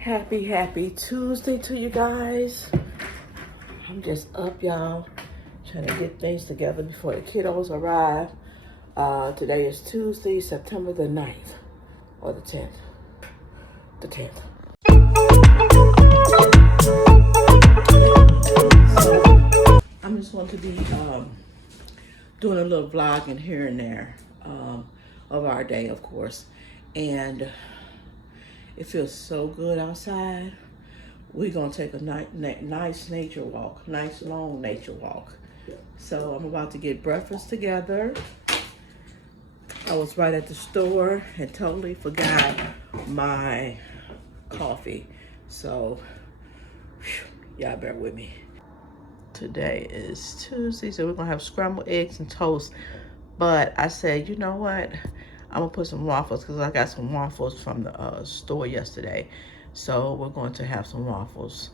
Happy Tuesday to you guys. I'm just up, y'all, trying to get things together before the kiddos arrive. Today is Tuesday, September the 9th, or the 10th. The 10th. I'm just going to be doing a little vlogging here and there of our day, of course. And it feels so good outside. We're gonna take a nice nature walk, nice long nature walk. So I'm about to get breakfast together. I was right at the store and totally forgot my coffee. So, y'all bear with me. Today is Tuesday, so we're gonna have scrambled eggs and toast. But I said, you know what? I'm gonna put some waffles because I got some waffles from the store yesterday. So we're going to have some waffles.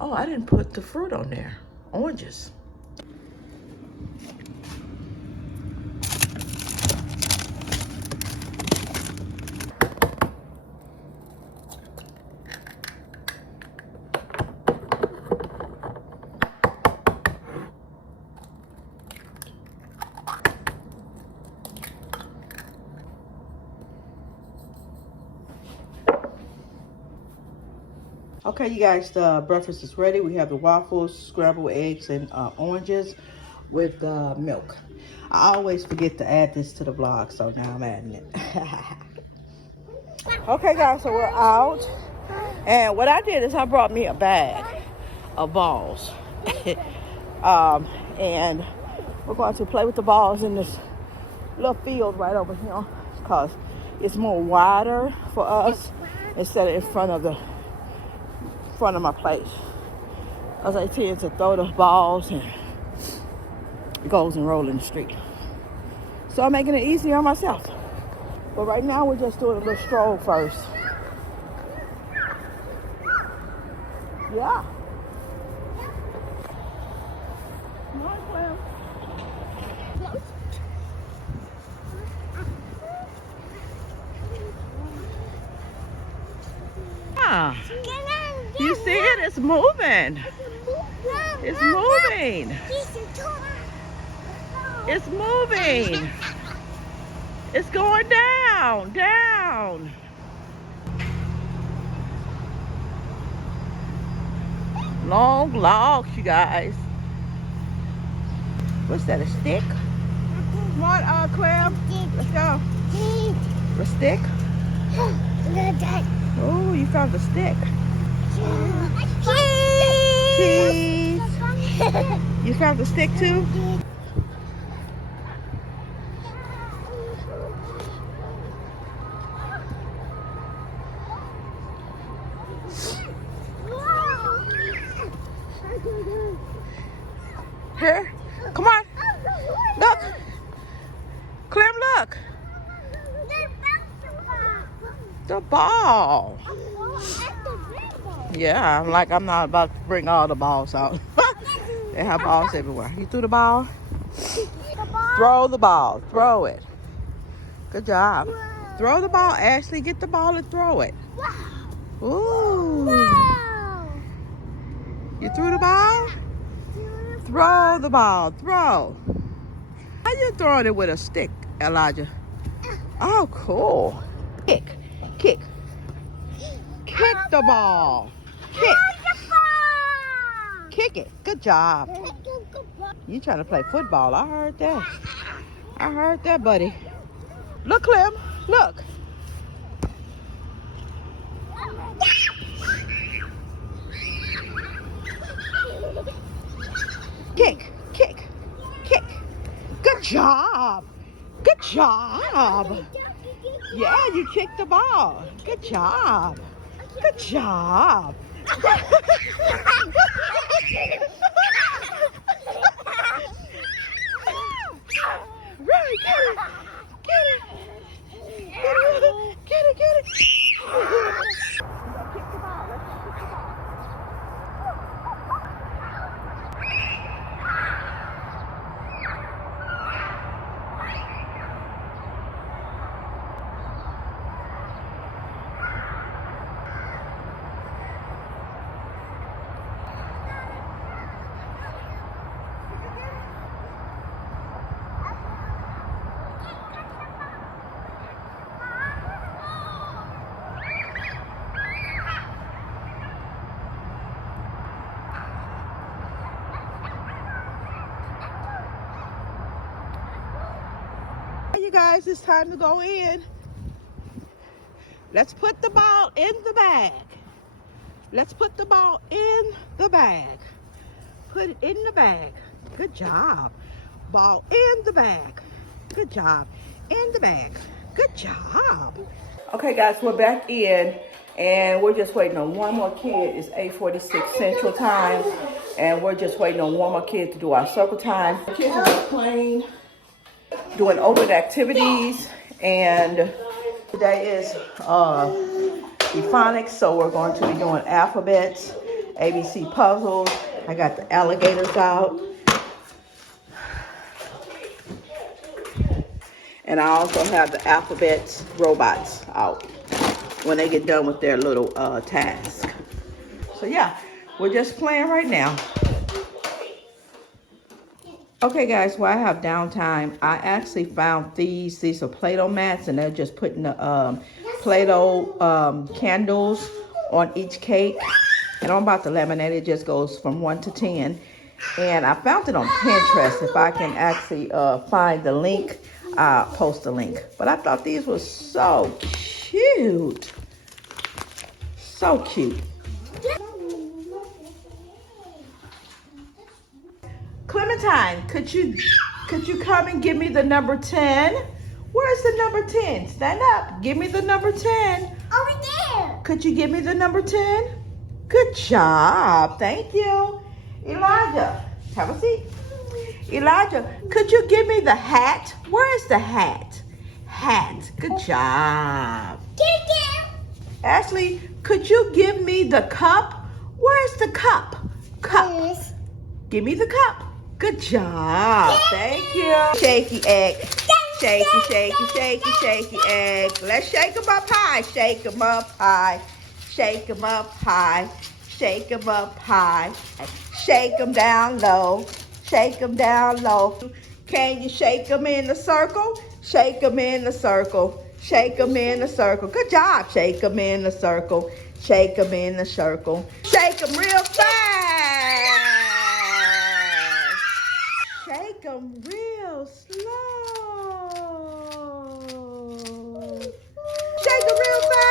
Oh, I didn't put the fruit on there. Oranges. Okay, you guys, the breakfast is ready. We have the waffles, scrambled eggs, and oranges with milk. I always forget to add this to the vlog, so now I'm adding it. Okay, guys, so we're out. And what I did is I brought me a bag of balls. And we're going to play with the balls in this little field right over here because it's more wider for us instead of in front of my place, as I tend to throw the balls and it goes and roll in the street. So I'm making it easier on myself. But right now we're just doing a little stroll first. Yeah. Yeah. You see it? It's moving. It's moving. It's moving. It's going down, down. Long logs, you guys. What's that, a stick? Come on, Clem. Let's go. A stick? Oh, you found the stick. Cheese. You found the stick too? Here, come on. Look. Clem, look. The ball. Yeah, I'm not about to bring all the balls out. They have balls everywhere. You threw the ball? Throw the ball. Throw it. Good job. Throw the ball, Ashley. Get the ball and throw it. Ooh. You threw the ball? Throw the ball. Throw. How you throwing it with a stick, Elijah? Oh, cool. Kick. Kick. Kick the ball. Kick. Kick it. Good job. You trying to play football. I heard that. I heard that, buddy. Look, Clem. Look. Kick. Kick. Kick. Good job. Good job. Yeah, you kicked the ball. Good job. Good job. Right, get it. Get it. Get it. Get it. Kick the ball. Let's kick the ball. you guys, it's time to go in. Let's put the ball in the bag. Let's put the ball in the bag. Put it in the bag. Good job. Ball in the bag. Good job. In the bag. Good job. Okay, guys, we're back in, and we're just waiting on one more kid. It's 8:46 Central Time, and we're just waiting on one more kid to do our circle time. The kids are playing, doing overhead activities, and today is phonics, so we're going to be doing alphabets, ABC puzzles. I got the alligators out. And I also have the alphabets robots out when they get done with their little task. So yeah, we're just playing right now. Okay guys, while I have downtime, I actually found these. These are Play-Doh mats, and they're just putting the Play-Doh candles on each cake. And I'm about to laminate. It just goes from 1 to 10. And I found it on Pinterest. If I can actually find the link, I'll post the link. But I thought these were so cute. So cute. Clementine, could you come and give me the number 10? Where's the number 10? Stand up. Give me the number 10. Over there. Could you give me the number 10? Good job. Thank you. Elijah, have a seat. Elijah, could you give me the hat? Where is the hat? Hat. Good job. Ashley, could you give me the cup? Where's the cup? Cup. Give me the cup. Good job. Thank you. Shaky egg. Shaky, shaky, shaky, shaky egg. Let's shake them up high. Shake them up high. Shake them up high. Shake them up high. Shake them down low. Shake them down low. Can you shake them in a circle? Shake them in a circle. Shake them in a circle. Good job. Shake them in a circle. Shake them in a circle. Shake them real fast. Shake them real slow. Shake them real fast.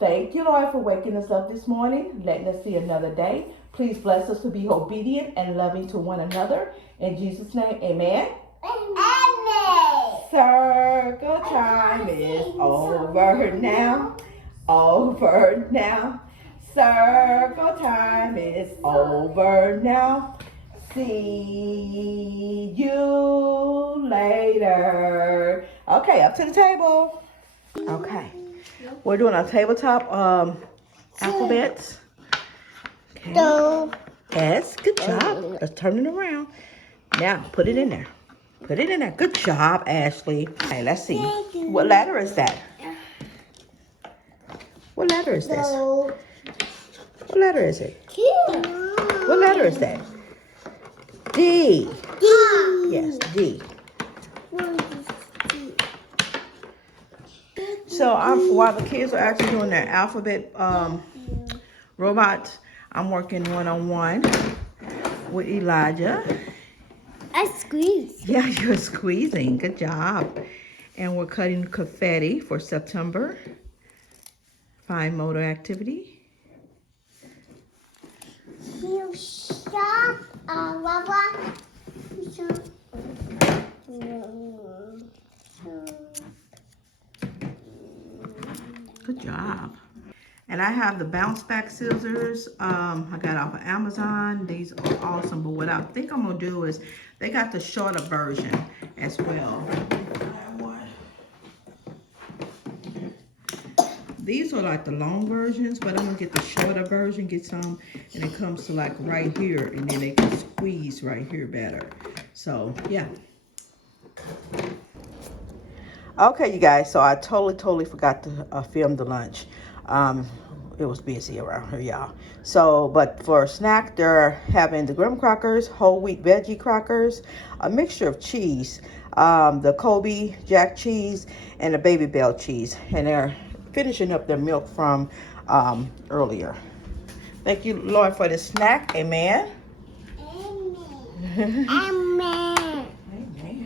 Thank you, Lord, for waking us up this morning, letting us see another day. Please bless us to be obedient and loving to one another. In Jesus' name, amen. Amen. Circle time is over now. Over now. Circle time is over now. See you later. Okay, up to the table. Okay. We're doing our tabletop alphabets. Okay. Yes, good job. Let's turn it around. Now, put it in there. Put it in there. Good job, Ashley. Okay, let's see. What letter is that? What letter is this? What letter is it? What letter is that? D. Yes, D. So while the kids are actually doing their alphabet robots, I'm working one-on-one with Elijah. I squeeze. Yeah, you're squeezing. Good job. And we're cutting confetti for September. Fine motor activity. You shop, Good job. And I have the bounce back scissors. I got off of Amazon. These are awesome. But what I think I'm going to do is, they got the shorter version as well. These are like the long versions, but I'm going to get the shorter version, get some, and it comes to like right here, and then they can squeeze right here better. So, yeah. Okay, you guys, so I totally forgot to film the lunch. It was busy around here, y'all. So, but for a snack, they're having the graham crackers, whole wheat veggie crackers, a mixture of cheese, the Kobe Jack cheese, and the Baby Bell cheese. And they're finishing up their milk from earlier. Thank you, Lord, for the snack. Amen. Amen. Amen.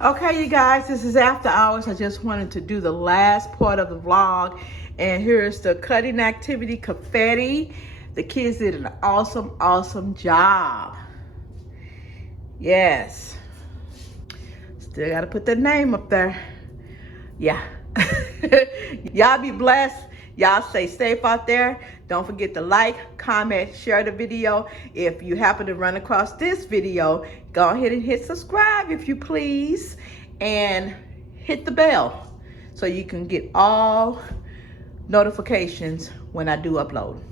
Okay, you guys, this is after hours. I just wanted to do the last part of the vlog. And here's the cutting activity, confetti. The kids did an awesome, awesome job. Yes. Still got to put the name up there. Yeah. Y'all be blessed. Y'all stay safe out there. Don't forget to like, comment, share the video. If you happen to run across this video, go ahead and hit subscribe if you please. And hit the bell so you can get all notifications when I do upload.